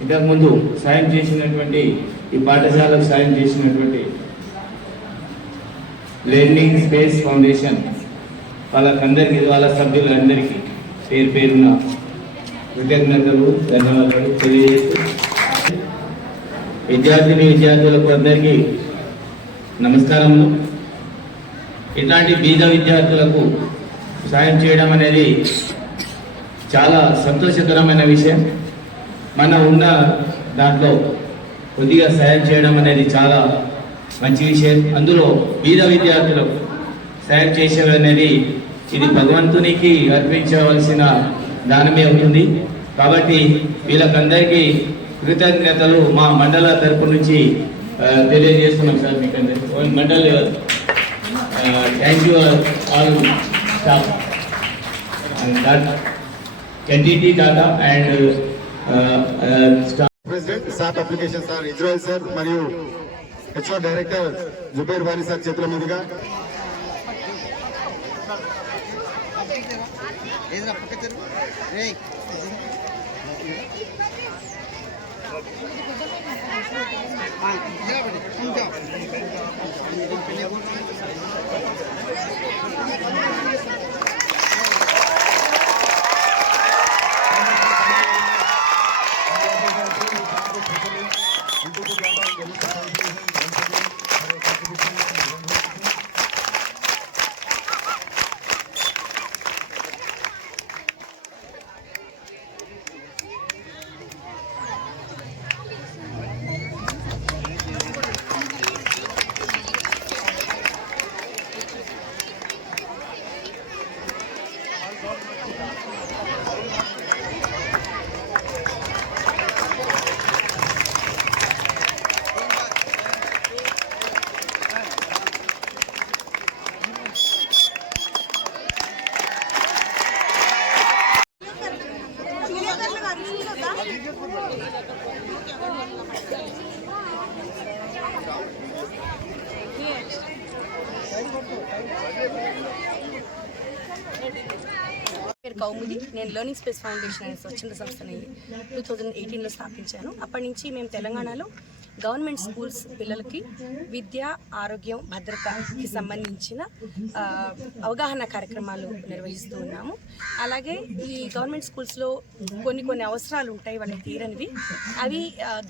ఇంతకుముందు సాయం చేసినటువంటి ఈ పాఠశాలకు సాయం చేసినటువంటి లెర్నింగ్ స్పేస్ ఫౌండేషన్ వాళ్ళకందరికీ వాళ్ళ సభ్యులందరికీ పేరు పేరున కృతజ్ఞతలు ధన్యవాదాలు తెలియజేస్తూ విద్యార్థిని విద్యార్థులకు అందరికీ నమస్కారము ఇట్లాంటి బీద విద్యార్థులకు సాయం చేయడం అనేది చాలా సంతోషకరమైన విషయం. మన ఉన్న దాంట్లో కొద్దిగా సాయం చేయడం అనేది చాలా మంచి విషయం. అందులో బీద విద్యార్థులు సాయం చేసేవి అనేది ఇది భగవంతునికి అర్పించవలసిన దానమే అవుతుంది. కాబట్టి వీళ్ళకందరికీ కృతజ్ఞతలు మా మండల తరపు నుంచి తెలియజేస్తున్నాం సార్ మీకు అందరికీ mandal thank you all staff. and that entity data and. president SAP application sir Israel sir మరియు హెచ్ఆర్ డైరెక్టర్ జుబైర్ వారి సార్ చేతుల మీదుగా పేరు కౌముది. నేను లెర్నింగ్ స్పేస్ ఫౌండేషన్ అనే స్వచ్ఛంద సంస్థని టూ థౌజండ్ ఎయిటీన్లో స్థాపించాను. అప్పటి నుంచి మేము తెలంగాణలో గవర్నమెంట్ స్కూల్స్ పిల్లలకి విద్య ఆరోగ్యం భద్రతకి సంబంధించిన అవగాహన కార్యక్రమాలు నిర్వహిస్తూ ఉన్నాము. అలాగే ఈ గవర్నమెంట్ స్కూల్స్లో కొన్ని కొన్ని అవసరాలు ఉంటాయి వాళ్ళకి తీరనివి. అవి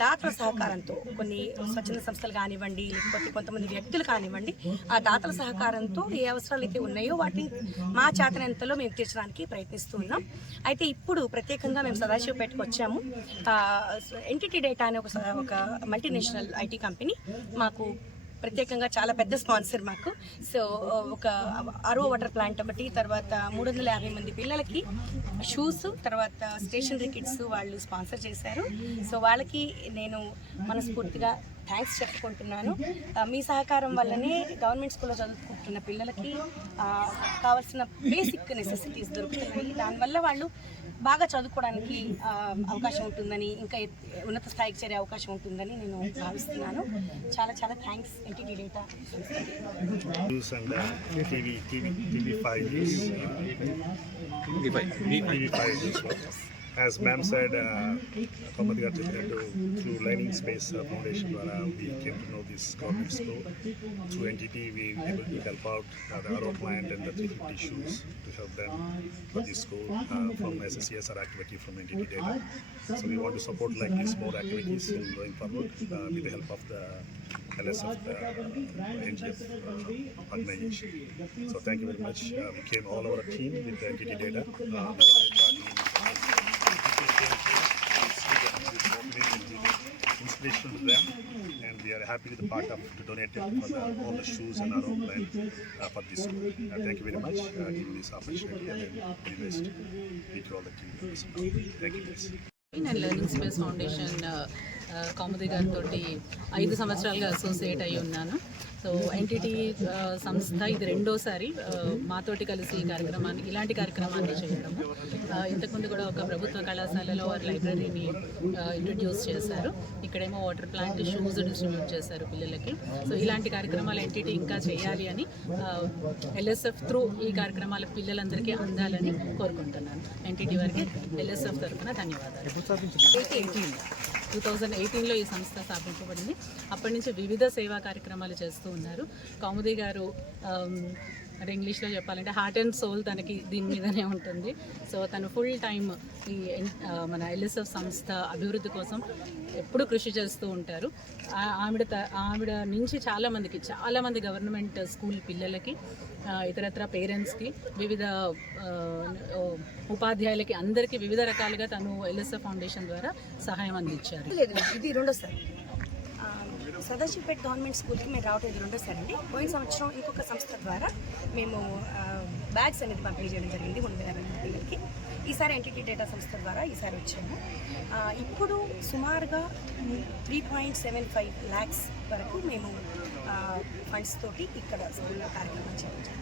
దాతల సహకారంతో కొన్ని స్వచ్ఛంద సంస్థలు కానివ్వండి లేకపోతే కొంతమంది వ్యక్తులు కానివ్వండి ఆ దాతల సహకారంతో ఏ అవసరాలు అయితే ఉన్నాయో వాటిని మా చేతనంతలో మేము తీర్చడానికి ప్రయత్నిస్తూ ఉన్నాం. అయితే ఇప్పుడు ప్రత్యేకంగా మేము సదాశివపేటకు వచ్చాము. ఎన్టీటీ డేటా అనే ఒక మల్టీ ఒక మల్టీనేషనల్ ఐటీ కంపెనీ. మాకు ప్రత్యేకంగా చాలా పెద్ద స్పాన్సర్ మాకు. సో ఒక ఆరో వాటర్ ప్లాంట్ ఒకటి తర్వాత మూడు వందల యాభై మంది పిల్లలకి షూస్ తర్వాత స్టేషనరీ కిట్స్ వాళ్ళు స్పాన్సర్ చేశారు. సో వాళ్ళకి నేను మనస్ఫూర్తిగా థ్యాంక్స్ చెప్పుకుంటున్నాను. మీ సహకారం వల్లనే గవర్నమెంట్ స్కూల్లో చదువుకుంటున్న పిల్లలకి కావాల్సిన బేసిక్ నెసెసిటీస్ దొరుకుతున్నాయి దానివల్ల వాళ్ళు బాగా చదువుకోవడానికి అవకాశం ఉంటుందని ఇంకా ఉన్నత స్థాయికి చేరే అవకాశం ఉంటుందని నేను భావిస్తున్నాను. చాలా చాలా thanks NTT data uh, TV, as Mam said, uh, through Learning Space uh, Foundation, we came to know this school. Through NTT, we were able to help out uh, our client and the 350 shoes to help them for the school uh, from SSCSR activity from NTT data. So we want to support like this more activities in the forward uh, with the help of the LS of the uh, NGF. Uh, so thank you very much. We came all over our team with the NTT data. Congratulations to them, and we are happy to the part of to donate it for the, all the shoes and our own plan uh, for this school. Uh, thank you very much for uh, giving this opportunity, and then we best meet you all the team members. Thank you, guys. నేను learning space foundation ఆ, కౌముది గారితో ఐదు సంవత్సరాలుగా associate అయి ఉన్నాను so NTT సంస్థ ఇది రెండోసారి మాతోటి కలిసి ఈ కార్యక్రమాన్ని ఇలాంటి కార్యక్రమాన్ని చేయడము. ఇంతకుముందు కూడా ఒక ప్రభుత్వ కళాశాలలో వారు లైబ్రరీని ఇంట్రడ్యూస్ చేశారు. ఇక్కడేమో వాటర్ ప్లాంట్ షూస్ డిస్ట్రిబ్యూట్ చేశారు పిల్లలకి. సో ఇలాంటి కార్యక్రమాలు ఎన్టీటీ ఇంకా చేయాలి అని ఎల్ఎస్ఎఫ్ త్రూ ఈ కార్యక్రమాలు పిల్లలందరికీ అందాలని కోరుకుంటున్నాను. ఎన్టీటీ వారికి ఎల్ఎస్ఎఫ్ తరఫున ధన్యవాదాలు. టూ థౌజండ్ ఎయిటీన్లో ఈ సంస్థ స్థాపించబడింది. అప్పటి నుంచి వివిధ సేవా కార్యక్రమాలు చేస్తూ ఉన్నారు. కౌముది గారు అంటే ఇంగ్లీష్లో చెప్పాలంటే హార్ట్ అండ్ సోల్ తనకి దీని మీదనే ఉంటుంది. సో తను ఫుల్ టైం ఈ మన ఎల్ఎస్ఎఫ్ సంస్థ అభివృద్ధి కోసం ఎప్పుడూ కృషి చేస్తూ ఉంటారు. ఆవిడ త- ఆవిడ నుంచి చాలామందికి చాలామంది గవర్నమెంట్ స్కూల్ పిల్లలకి ఇతరత్ర పేరెంట్స్కి వివిధ ఉపాధ్యాయులకి అందరికీ వివిధ రకాలుగా తను ఎల్ఎస్ఎఫ్ ఫౌండేషన్ ద్వారా సహాయం అందించారు. ఇది రెండోసారి. సదాశివపేట గవర్నమెంట్ స్కూల్కి మేము రావటం ఇది రెండోసారి అండి. పోయిన సంవత్సరం ఇంకొక సంస్థ ద్వారా మేము బ్యాగ్స్ అనేది పంపిణీ చేయడం జరిగింది మూడు యాభై మంది పిల్లలకి ఈసారి ఎన్టీటీ డేటా సంస్థ ద్వారా ఈసారి వచ్చాము. ఇప్పుడు సుమారుగా three point seven five lakhs వరకు మేము ఫండ్స్ తోటి ఇక్కడ స్కూల్లో కార్యక్రమం చేయించాము